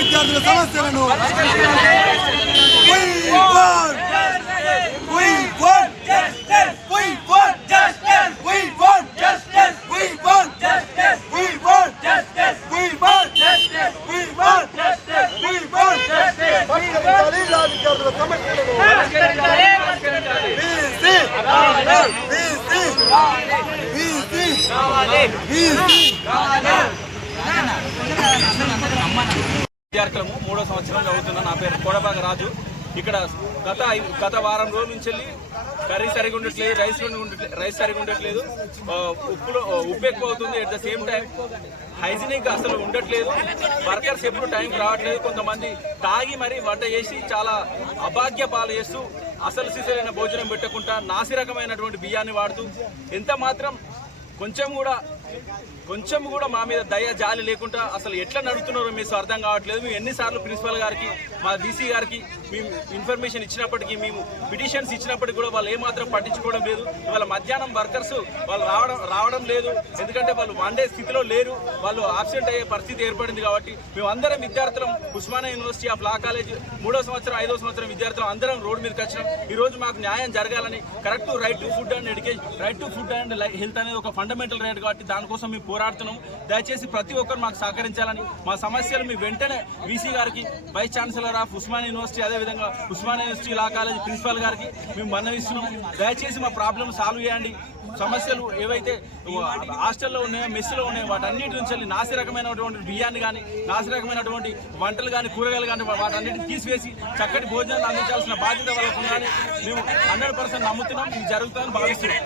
విద్యార్థుల సమస్యలను విద్యార్థులము 3వ సంవత్సరం చదువుతున్నా. నా పేరు కోడబాగ రాజు. ఇక్కడ గత వారం రోజుల నుంచి కర్రీ సరిగా ఉండట్లేదు, రైస్ సరిగా ఉండట్లేదు, ఉప్పు ఎక్కువ అవుతుంది. At the same time hygienic అసలు ఉండట్లేదు. వర్కర్స్ ఎప్పుడు టైంకి రావట్లేదు. కొంతమంది తాగి మరీ వంట చేసి చాలా అభాగ్య పాలు చేస్తూ అసలు సిసలైన భోజనం పెట్టకుండా నాసి రకమైనటువంటి బియ్యాన్ని వాడుతూ ఎంత మాత్రం కొంచెం కూడా మా మీద దయ జాలి లేకుండా అసలు ఎట్లా నడుపుతున్నారో మీకు అర్థం కావట్లేదు. మేము ఎన్నిసార్లు ప్రిన్సిపల్ గారికి, మా డీసీ గారికి మేము ఇన్ఫర్మేషన్ ఇచ్చినప్పటికీ, మేము పిటిషన్స్ ఇచ్చినప్పటికీ కూడా వాళ్ళు ఏమాత్రం పట్టించుకోవడం లేదు. ఇవాళ మధ్యాహ్నం వర్కర్స్ వాళ్ళు రావడం లేదు. ఎందుకంటే వాళ్ళు వండే స్థితిలో లేరు. వాళ్ళు ఆబ్సెంట్ అయ్యే పరిస్థితి ఏర్పడింది. కాబట్టి మేమందరం విద్యార్థులం Osmania university of law college 3వ సంవత్సరం 5వ సంవత్సరం విద్యార్థులం అందరం రోడ్డు మీదకి వచ్చినాం. ఈ రోజు మాకు న్యాయం జరగాలని, correct right to food and education, right to food and health అనేది ఒక ఫండమెంటల్ రైట్. కాబట్టి దానికోసం మేము పోరాడుతున్నాం. దయచేసి ప్రతి ఒక్కరు మాకు సహకరించాలని, మా సమస్యలు మీ వెంటనే వీసీ గారికి, vice chancellor of Osmania university, అదేవిధంగా Osmania university law college principal గారికి మేము మన్నవిస్తున్నాం. దయచేసి మా ప్రాబ్లం సాల్వ్ చేయండి. సమస్యలు ఏవైతే హాస్టల్లో ఉన్నాయో, మెస్సులో ఉన్నాయో వాటన్నిటి నుంచి నాసి రకమైనటువంటి బియ్యాన్ని కానీ, నాసి రకమైనటువంటి వంటలు కానీ, కూరగాయలు కానీ వాటన్నిటిని తీసివేసి చక్కటి భోజనాలు అందించాల్సిన బాధ్యత వాళ్ళకు ఉందని మేము 100% నమ్ముతున్నాం. ఇది జరుగుతుందని భావిస్తున్నాం.